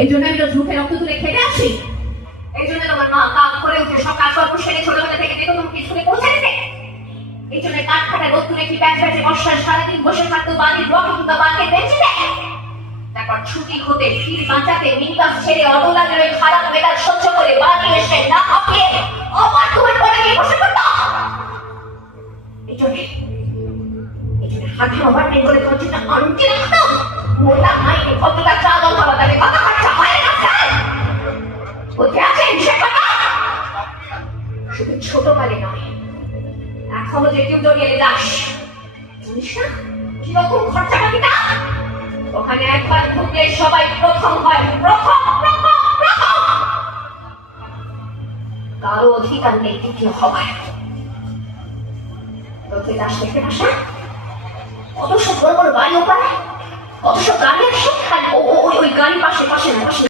এই জন্য আমি রোজ মুখে রক্ত তুলে খেতে আসি। এই জন্য তোমার মা কাজ করে উঠে সব কাজকর্ম সেরে ছোটবেলা থেকে দেখো তোমাকে স্কুলে পৌঁছে দিতে। এই জন্য কাঠ খাটা রোদ তুলে কি প্যাঁচ প্যাঁচে বর্ষায় সারাদিন বসে থাকতো বাড়ির রকমটা বাঁকে বেঁচে দেয়। তারপর ছুটি হতে ফির বাঁচাতে মিনিবাস ছেড়ে অবলাদের ওই খারাপ মেজাজ সহ্য করে বাড়ি এসে না আপনি অবাক তোমার পরে গিয়ে বসে পড়তো। এই জন্য হাতে অবারটাই বলে খরচটা আনতে রাখতো। মোটা মাইনে কতটা চাদর খাওয়া তাকে কত খরচা হয় না স্যার? কোথায় আছেন সে কথা? শুধু ছোটকালে নয়, এখনো যে কেউ দড়িয়ে যাস জানিস না কিরকম খরচাপাতিটা? ওখানে একবার ঢুকলে সবাই প্রথম হয়, প্রথম প্রথম প্রথম। কারো অধিকার নেই দ্বিতীয় হওয়ার। লোকে দাস দেখতে পাস না? কত সব বড় বড় বাড়ি ওপারে, কত সব গাড়ি আসে, ওই গাড়ি পাশে পাশে না পাশে